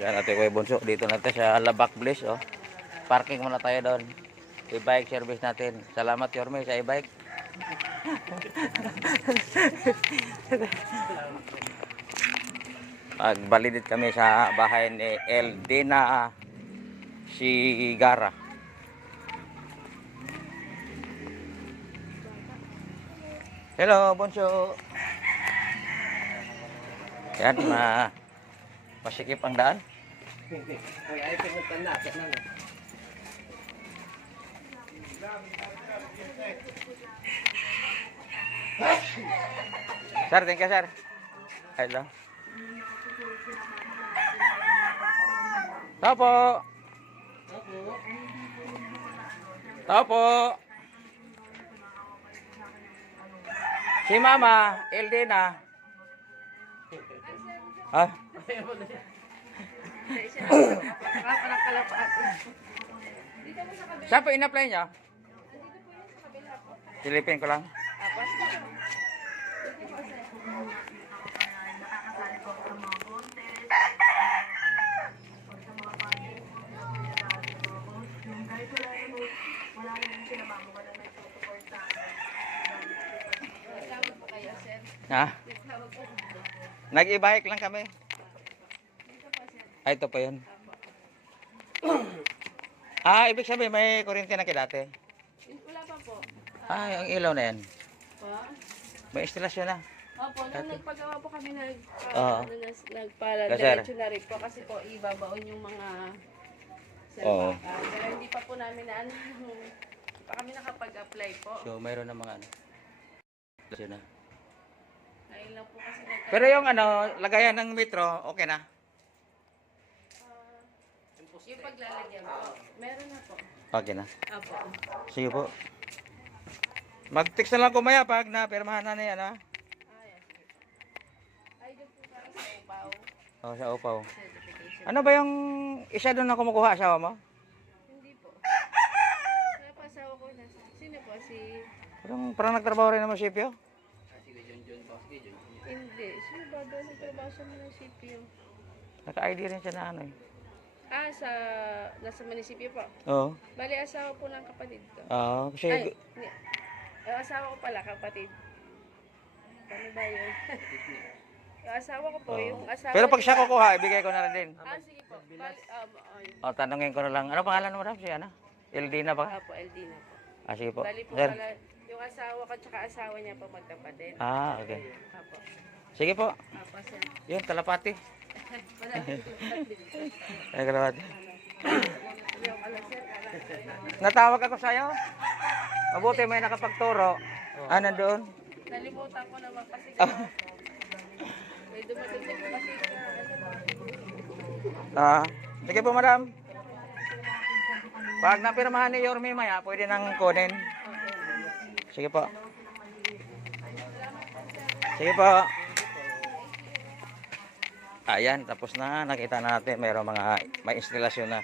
Yan ate Kuya Bunso. Dito natin sa Labak Bliss. Oh. Parking muna tayo doon. E-bike service natin. Salamat Yorme sa e-bike. Magbalidit kami sa bahay ni Eldina Sigara. Hello, Bunso. Yan, masikip ang daan. Sir, thank you, sir. Hello. Tao po. Tao po. Si Mama, Eldina. Ha? Saan po in-apply niya? Silipin ko lang. Ha? Nag-e-bike lang kami. Ay, ito pa yun. Ibig sabihin may kuryente na kayo dati? Wala pa po. Yung ilaw na yan. Po? May instalasyon na. Opo, nung nagpagawa po kami Oo. nagpala-diretso na rin po kasi po ibabaon yung mga Oo. salpakan. Pero hindi pa po namin na ano, pa kami nakapag-apply po. So, mayroon na mga ano. Instalasyon na. Ngayon lang po kasi Pero yung ano, lagayan ng metro, okay na? yung paglalagyan po, meron na po. Okay na. Opo. Sige po. Mag-text na lang kumaya pag napirmahan na niya, ha? Sige po. Ay, doon po parang sa upaw. Sa upaw. Certification. Ano ba yung isa doon na kumukuha asawa mo? Hindi po. Wala pa asawa ko na. Sino po? Parang nagtrabaho rin naman si Pio? Hindi. Sino ba doon? Nagtrabaho siya mo ng CPO. Naka-ID rin siya na ano eh. Nasa munisipyo po. Oo. Bali, asawa po ng kapatid ko. Kasi... Ay, yung asawa ko pala, kapatid. Ano ba yun? Yung asawa ko po, yung asawa Pero pag siya nila- kukuha, ibigay ko na rin din. Sige po. Bali, Tanungin ko na lang. Ano pangalan mo, Ram? Si ano? Eldina ba? po, Eldina po. Sige po. Bali po Sir. pala, yung asawa ko tsaka asawa niya po magkapatid. Okay. Apo. Sige po. Apo, sir. Yun, kalapati. Wala po dito. Ay, kalapati. Yung alam, sir. Natawag ako sa'yo. Mabuti may nakapagturo. Nandun? Nalimutan ko na magpasigaw ako. May dumating din kasi na Sige po, madam. Pag napirmahan ni Yorme maya, pwede nang kunin. Sige po. Sige po. Ayan, tapos na. Nakita natin mayroong may instalasyon na.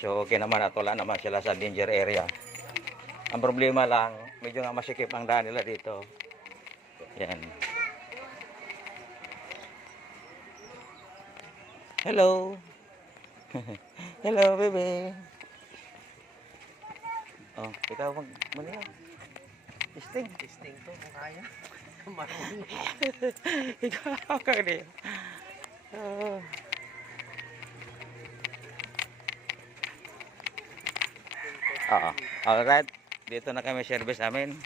So, okay naman at wala naman sila sa danger area. Ang problema lang, medyo nga masikip ang daan nila dito. Yan. Hello. Hello, baby. Ikaw Manila. Testing to kung kaya. Ikaw ka din. Alright. Dito na kami service namin.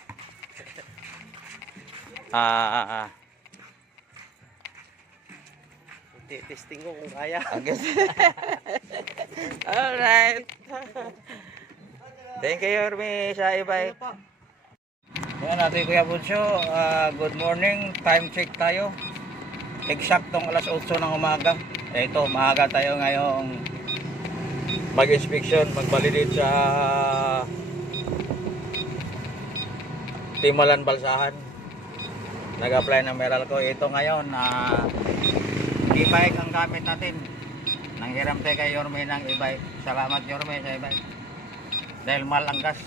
Testing ko kung kaya. Alright. Thank you, Yorme, sa e-bike. Yan natin Kuya Bunso. Good morning. Time check tayo. Eksaktong alas 8 ng umaga. Ito, maaga tayo ngayong mag-inspection, mag-validate sa Timalan Balsahan. Nag-apply ng Meralco. Ito ngayon, e-bike ang gamit natin. Nanghiram tayo kay Yorme ng e-bike. Salamat Yorme sa e-bike. Dahil mahal ang gas.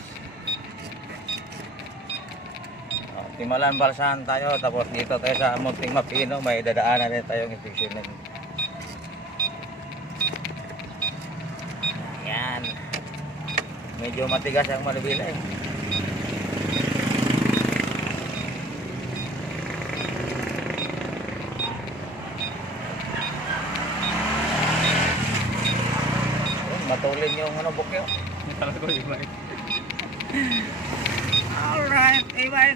Timalan Balsahan tayo. Tapos dito tayo sa Munting Mapino. May dadaanan din tayong inspection. Medyo matigas ang manubila eh. Ayun, matulin yung ano bukyo. Alright, Ivan.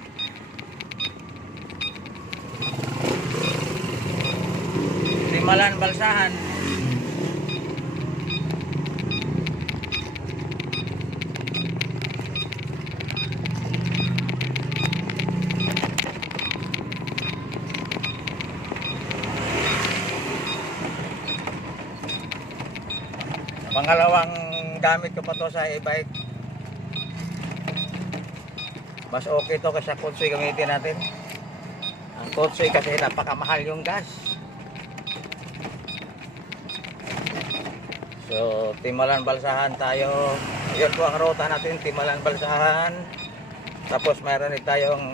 Timalan balsahan. Pangalawang gamit ko pa to sa e-bike. Mas okay to kasi sa kotse gamitin natin. Ang kotse kasi napakamahal yung gas. So, Timalan Balsahan tayo. Yun po ang ruta natin, Timalan Balsahan. Tapos mayroon din tayong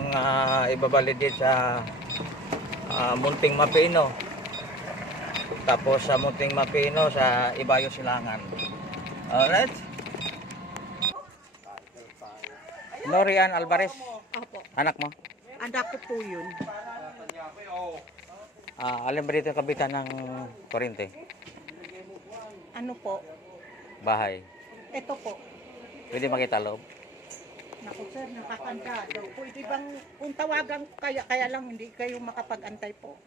ibabalidit sa Munting Mapino. Tapos sa Munting Mapino sa Ibayo Silangan. Alright. Norian Alvarez, Opo, anak mo. anak ko po yun. Alam ba dito yung kabitan ng kuryente? Ano po? Bahay. Ito po. Pwede makita loob? Naku sir, nakakantado. Pwede bang kung tawagan kaya lang hindi kayo makapag-antay po.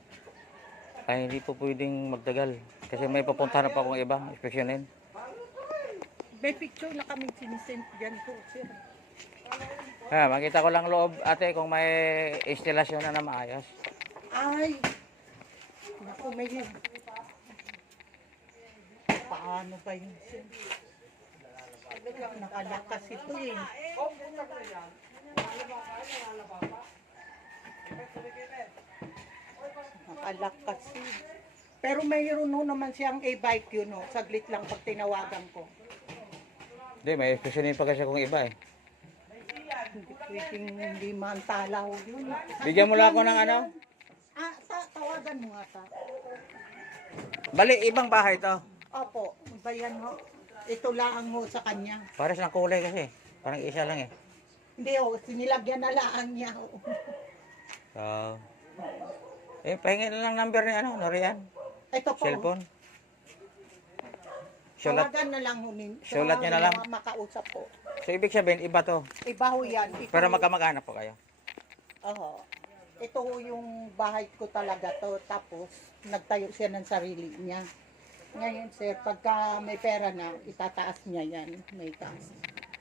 Ay, hindi po pwedeng magtagal. Kasi may papuntahan pa akong iba, inspeksyonin. May picture na kaming sinisend dyan po sir. Makita ko lang loob, ate, kung may instalasyon na maayos. Ay! Naku, may paano ba yun sir? Nakalakas ito eh. Nakalakas eh. Pero mayroon no naman siyang e-bike yun no. Saglit lang pag tinawagan ko. Hindi, may inspeksyonin pa kasi akong iba eh. Hindi pwedeng hindi mantalaw yun. Bigyan mo lang ako ng ano? Tawagan mo nga ta. Bali, ibang bahay to. Opo, bayan ho. Ito lang ho sa kanya. Pares ng kulay kasi. Parang isa lang eh. Hindi ho, sinilagyan na lang niya ho. So, pahingin lang number ni ano, Norian. Ito po. Cellphone. Sulat. Tawagan na lang ho nin. Sulat niya na lang. Makausap po. So, ibig sabihin, iba to. Iba ho yan. Ito, Pero magkamag-anak po kayo. Oo. Ito ho yung bahay ko talaga to. Tapos, nagtayo siya ng sarili niya. Ngayon, sir, pagka may pera na, itataas niya yan. May taas.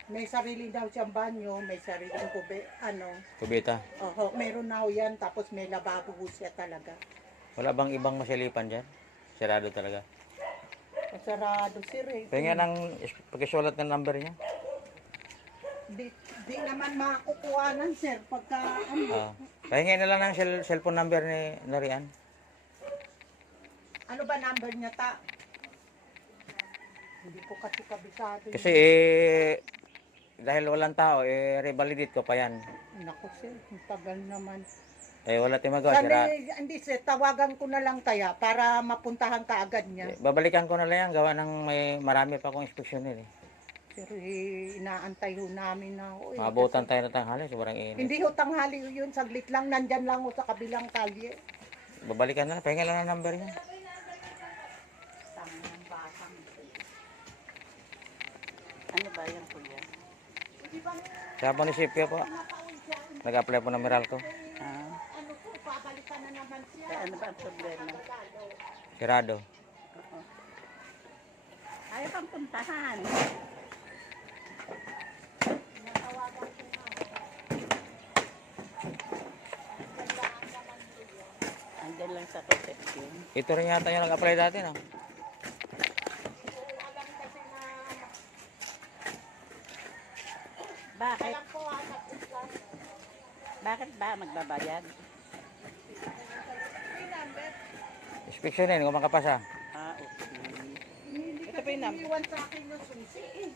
May sarili daw siyang banyo, may sariling Kubita. oho, meron na ho yan. Tapos may lababo ho siya talaga. Wala bang ibang masilipan dyan? Sirado talaga. Sarado, sir eh. Pahingin ng pagkasulat ng number niya. Di naman makukuhanan, sir. Pagka, Pahingin na lang ng cellphone number ni Norian. ano ba number niya ta? Hindi ko kasi kabisado. Kasi dahil walang tao, revalidate ko pa yan. Naku, sir, ang tagal naman. Wala tayong magawa. Sira. Hindi, sir, tawagan ko na lang kaya para mapuntahan ka agad niya. Babalikan ko na lang yan. Gawa ng may marami pa akong inspeksyonin eh. Sir, inaantay ho namin na ho. Maabutan tayo na tanghali. Sobrang init. Hindi ho tanghali ho yun. Saglit lang, nandyan lang ho sa kabilang kalye. Babalikan na lang. Pahingin lang ng number niya. Tangang batang. Ano ba yan, kuya? Sa munisipyo po. Nag-apply po ng Meralco. Ano po, pabalikan na naman siya. Ano ba ang problema? Sirado. Ayaw kang puntahan. Andyan lang sa reception. Ito rin yata yung nag-apply dati no? Bakit? Bakit ba magbabayad? Inspeksyonin kung makapasa. Okay. Ito pa yung number. Iwan sa akin yung susi eh.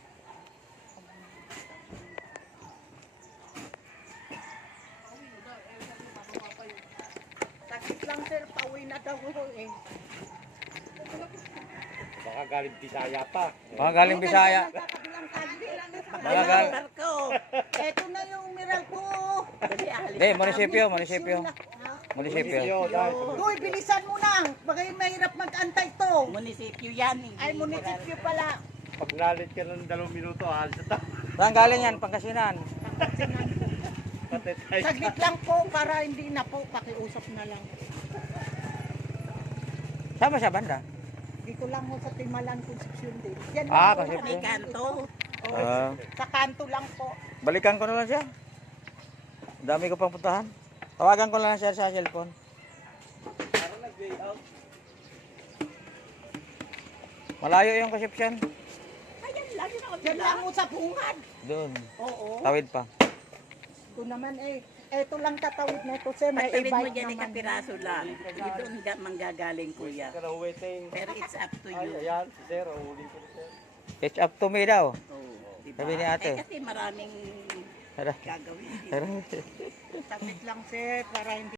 Sakit lang sir, pauwi na daw eh. Baka galing Bisaya pa. Mga galing Bisaya. Nagkakabilang Magagal. Barko. Ito na yung Meralco. Hindi, munisipyo. Munisipyo. Uy, bilisan mo na. Bagay mahirap mag-antay to. Munisipyo yan. Ay, munisipyo pala. Pag nalit ka ng 2 minuto, alis na Saan galing yan? Pangasinan. tayo. Saglit lang po para hindi na po. Pakiusap na lang. Sama sa banda. Dito lang ho sa Timalan Concepcion din. Yan Ah, lang po. Concepcion. May kanto. Ah, Sa kanto lang po. balikan ko na lang siya. Dami ko pang puntahan. Tawagan ko lang siya sa cellphone. Malayo yung Concepcion. Yan lang ho sa bungad. Doon. Oo. Tawid pa. Ito naman eh. Ito lang tatawid na ito. Sir, may Patawid mo e-bike dyan, naman. kapiraso lang. Dito manggagaling kuya. Ka na waiting. Pero it's up to Ay, you. ayan, si Sir, huli ko na Sir. It's up to me daw. Oh, diba? Sabi ni ate. Eh, kasi maraming Tara. gagawin dito. Tara. Saglit lang sir para hindi